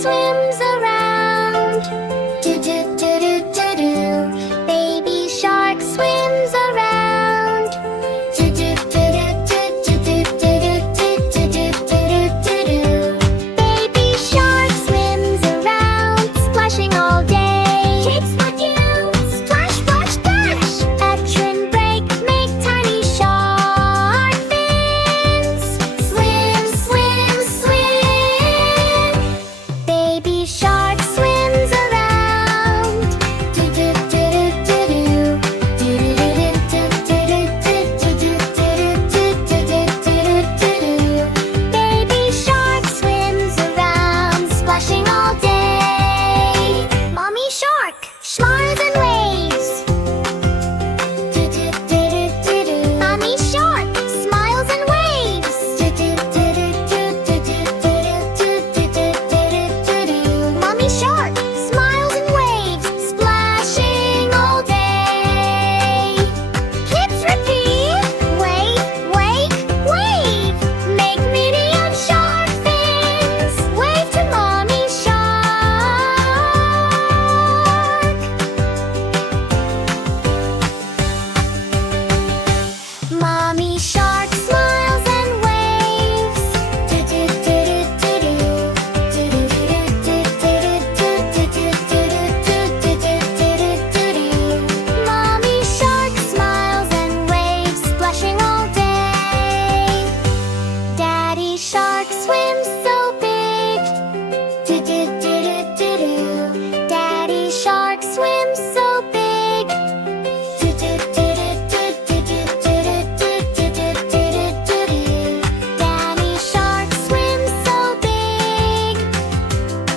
swims around. Do-do-do-do-do-do. Baby shark swims around. Do-do-do-do-do-do-do-do-do-do-do-do-do. Baby shark swims around, splashing all day. Kids, would you splash, splash, splash? Etch and break, make tiny shark fins. Swim, swim, swim. Baby shark swims around. Do-do-do-do-do-do. Do-do-do-do-do-do-do-do-do-do-do-do-do. Baby shark swims around, splashing all day. Mommy shark smiles and waves. Do-do-do-do-do-do. Mommy shark smiles and waves. Do-do-do-do-do-do-do-do-do-do-do-do. Mommy shark smiles and waves, splashing all day. Kids repeat. Wave, wave, wave. Make medium shark fins. Wave to Mommy shark. Mommy shark smiles and waves. Do-do-do-do-do-do. Do-do-do-do-do-do-do-do-do-do-do-do-do. Mommy shark smiles and waves, splashing all day. Daddy shark swims so big. Do-do-do-do-do-do. Daddy shark swims so big. Do-do-do-do-do-do-do-do-do-do-do-do. Daddy shark swims so big,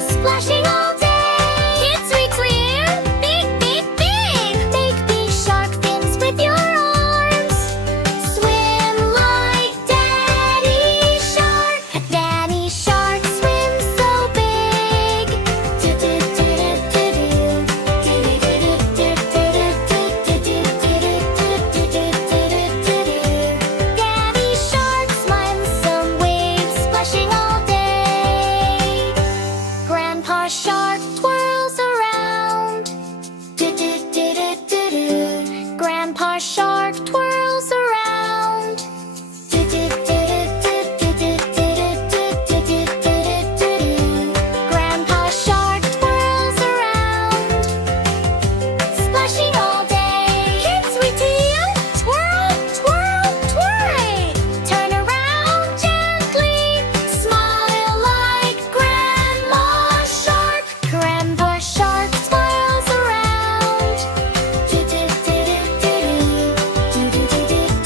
splashing all day. Kids, we clear. Big, big, big. Make these shark fins with your arms. Swim like Daddy shark. Daddy shark swims so big. Do-do-do-do-do-do. Do-do-do-do-do-do-do-do-do-do-do-do-do-do. Daddy shark smiles some waves, splashing all day. Grandpa shark twirls around. Do-do-do-do-do-do. Grandpa shark twirls around. Do-do-do-do-do-do-do-do-do-do-do-do. Grandpa shark twirls around, splashing all day. Kids, we teal. Twirl, twirl, twirl. Turn around gently. Smile like Grandma shark. Grandpa shark twirls around. Do-do-do-do-do-do.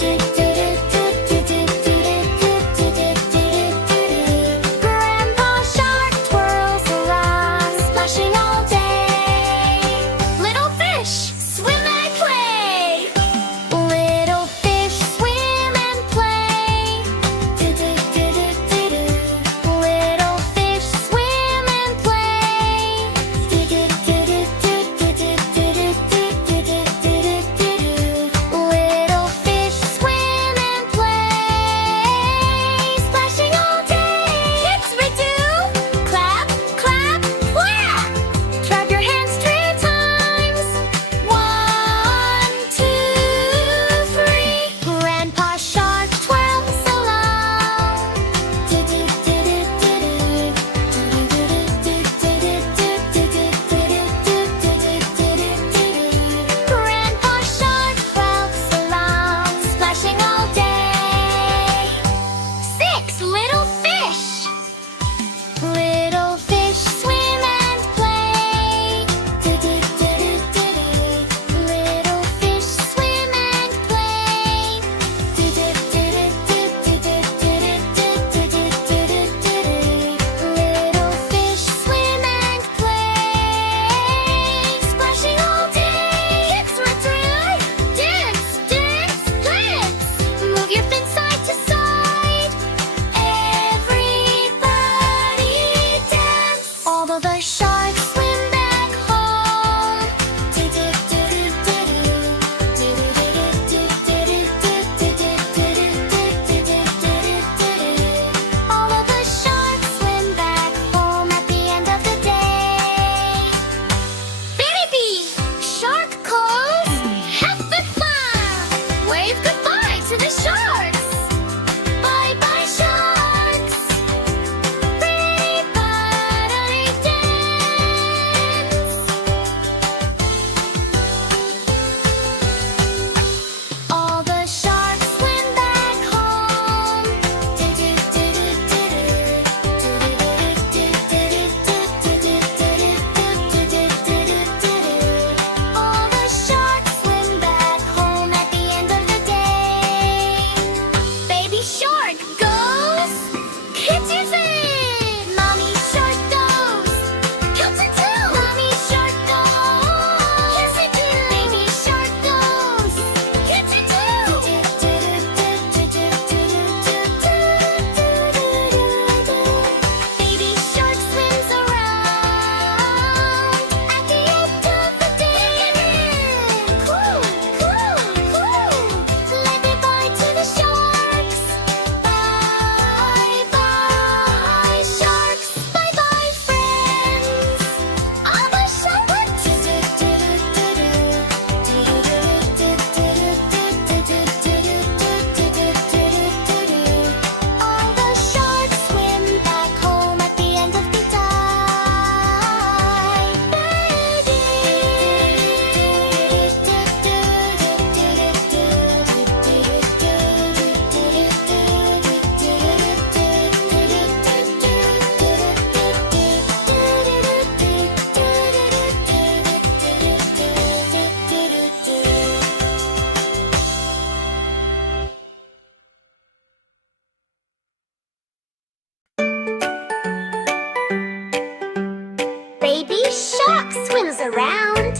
swirls around.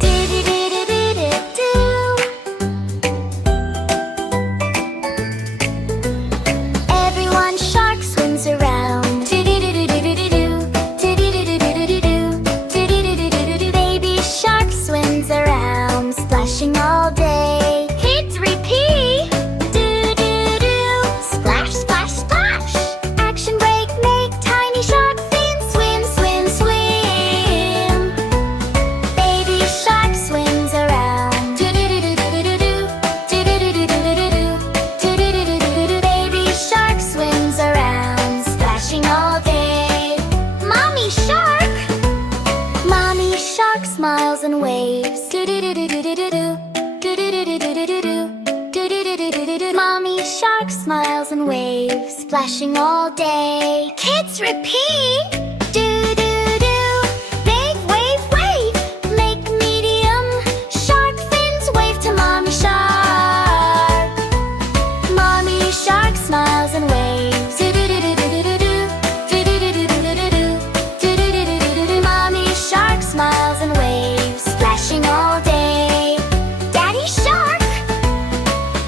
Do-do-do-do-do-do-do. Everyone shark swims around. Do-do-do-do-do-do-do. Do-do-do-do-do-do-do. Do-do-do-do-do-do. Baby shark swims around, splashing all day. Kids repeat. Do-do-do. Splash, splash, splash. Action break, make tiny shark fins swim, swim, swim. Baby shark swims around. Do-do-do-do-do-do. Do-do-do-do-do-do. Do-do-do-do-do-do. Baby shark swims around, splashing all day. Mommy shark. Mommy shark smiles and waves. Do-do-do-do-do-do-do. Do-do-do-do-do-do-do. Do-do-do-do-do-do. Mommy shark smiles and waves, splashing all day. Kids repeat. Do-do-do. Big wave, wave. Make medium shark fins wave to mommy shark. Mommy shark smiles and waves. Do-do-do-do-do-do-do. Do-do-do-do-do-do-do. Do-do-do-do-do-do. Mommy shark smiles and waves, splashing all day. Daddy shark.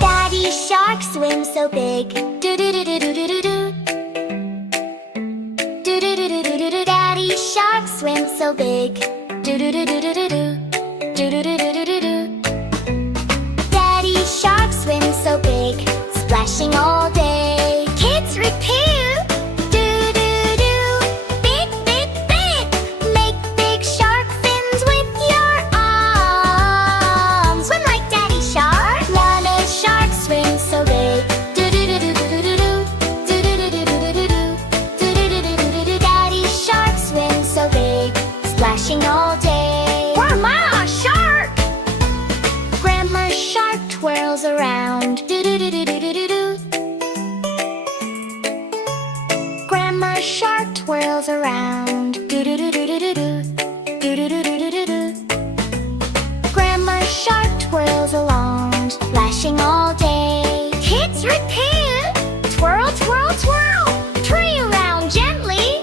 Daddy shark swims so big. Do-do-do-do-do-do-do. Do-do-do-do-do-do. Daddy shark swims so big. Do-do-do-do-do-do. Do-do-do-do-do-do. Daddy shark swims so big, splashing all day. Kids repeat. Do-do-do. Big, big, big. Make big shark fins with your arms. Swim like Daddy shark. Nana shark swims so big. Do-do-do-do-do-do-do. Do-do-do-do-do-do-do. Do-do-do-do-do-do. Daddy shark swims so big, splashing all day. Grandma shark. Grandma shark twirls around. Do-do-do-do-do-do-do. Grandma shark twirls around. Do-do-do-do-do-do. Do-do-do-do-do-do. Grandma shark twirls along, splashing all day. Kids repeat. Twirl, twirl, twirl. Tree around gently.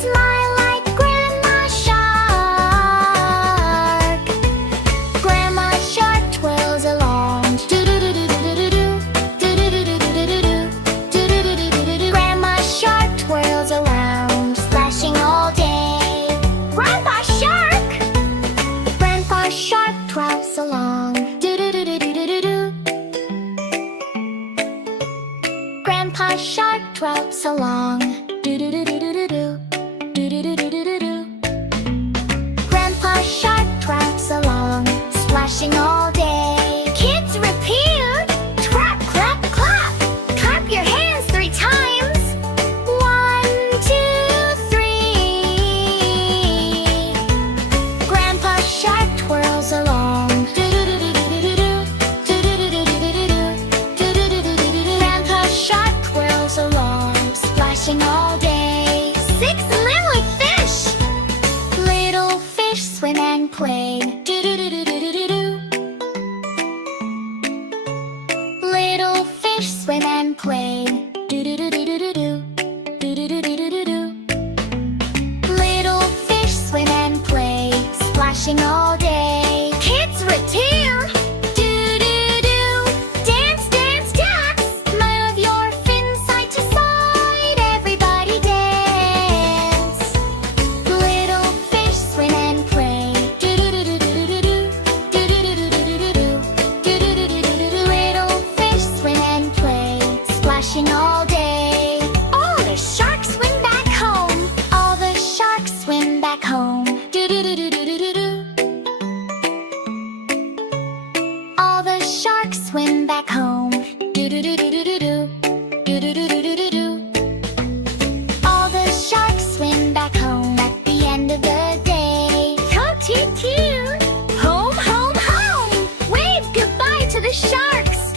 Smile like Grandma shark. Grandma shark twirls along. Do-do-do-do-do-do-do. Do-do-do-do-do-do-do. Do-do-do-do-do-do. Grandma shark twirls around, splashing all day. Grandpa shark. Grandpa shark trots along. Do-do-do-do-do-do-do. Grandpa shark trots along. Do-do-do-do-do-do. Do-do-do-do-do-do. Grandpa shark trots along, splashing all day. Kids repeat. Clap, clap, clap. Clap your hands 3 times. 1, 2, 3. Grandpa shark twirls along. Do-do-do-do-do-do-do. Do-do-do-do-do-do-do. Do-do-do-do-do-do. Grandpa shark twirls along, splashing all day. 6 little fish. Little fish swim and play. Do-do-do-do-do-do-do. Little fish swim and play. Do-do-do-do-do-do. Do-do-do-do-do-do. Little fish swim and play, splashing all day. Kids repeat. Do-do-do. Dance, dance, dance. Move your fins side to side. Everybody dance. Little fish swim and play. Do-do-do-do-do-do-do. Do-do-do-do-do-do-do. Do-do-do-do-do-do. Little fish swim and play, splashing all day. All the sharks swim back home. All the sharks swim back home. Do-do-do-do-do-do-do. All the sharks swim back home. Do-do-do-do-do-do. Do-do-do-do-do-do. All the sharks swim back home at the end of the day. Toot toot. Home, home, home. Wave goodbye to the sharks.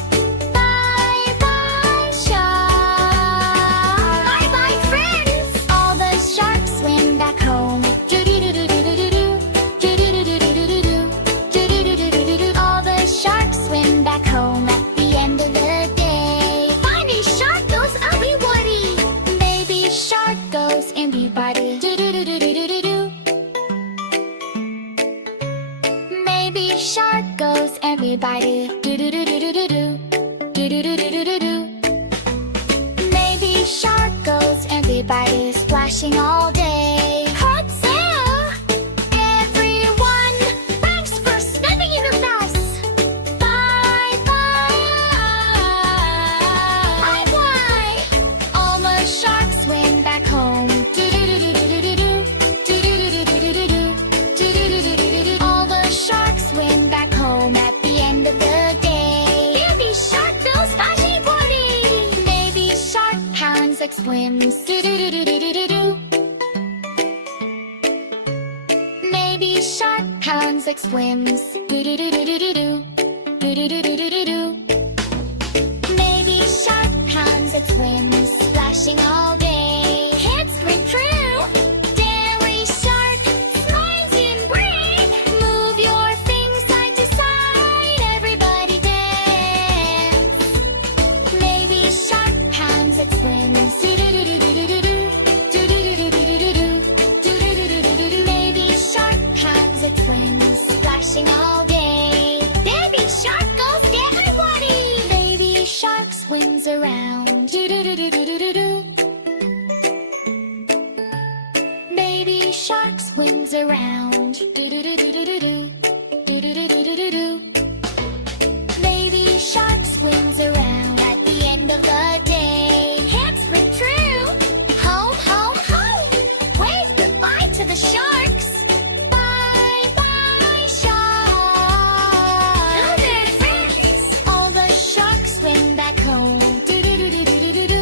Bye bye sharks. Bye bye friends. All the sharks swim back home. Do-do-do-do-do-do-do. Do-do-do-do-do-do-do. Do-do-do-do-do-do. All the sharks swim back home at the end of the day. everybody. Do do do do do do do. Do do do do do do do. Maybe shark goes everybody splashing all day. Hot sail! Everyone, thanks for swimming with us. Bye bye. Bye bye. All the sharks swim back home. Do do do do do do do. Do do do do do do do. Do do do do do do. All the sharks swim back home at the end of the day. Baby shark goes splashing party. Baby shark pounds like swims. Do do do do do do do do. Maybe shark pounds like swims. Do do do do do do do. Do do do do do do do. Maybe shark pounds like swims, splashing all day. Hits ring true. Dairy shark slides in break. Move your things side to side. Everybody dance. Maybe shark pounds like swims. Do do do do do do do. Do do do do do do do. Do do do do do do. Maybe shark pounds like swims, splashing all day. Baby shark goes get everybody. Baby shark swims around. Do do do do do do do do. Baby shark swims around. Do do do do do do do. Do do do do do do do. Baby shark swims around at the end of the day. Hits ring true. Home, home, home. Wave goodbye to the sharks. Bye bye sharks. Hello there, friends. All the sharks swim back home. Do do do do do do do do.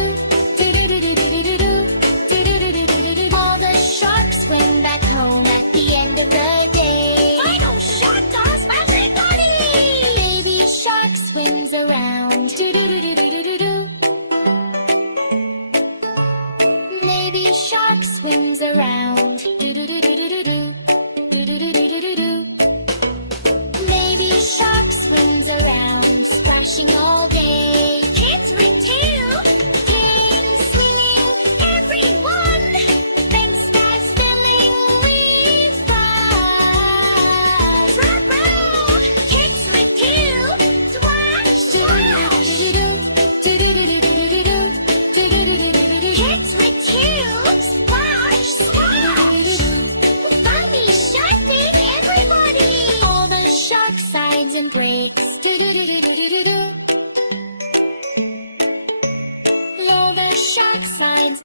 Do do do do do do do do. Do do do do do do do. All the sharks swim back home at the end of the day. Final shark goes splashing party. Baby shark swims around. Do do do do do do do do. Baby shark swims around. Do do do do do do do. Do do do do do do do. Baby shark swims around, splashing all day. Kids ring too. In swimming, everyone. Thanks for spilling with us. Row, row. Kids ring too. Splash, splash. Do-do-do-do-do-do-do. Do-do-do-do-do-do. Kids ring too. Splash, splash. Funny shark name, everybody. All the shark sides and breaks. Do-do-do-do-do-do-do. All the shark sides.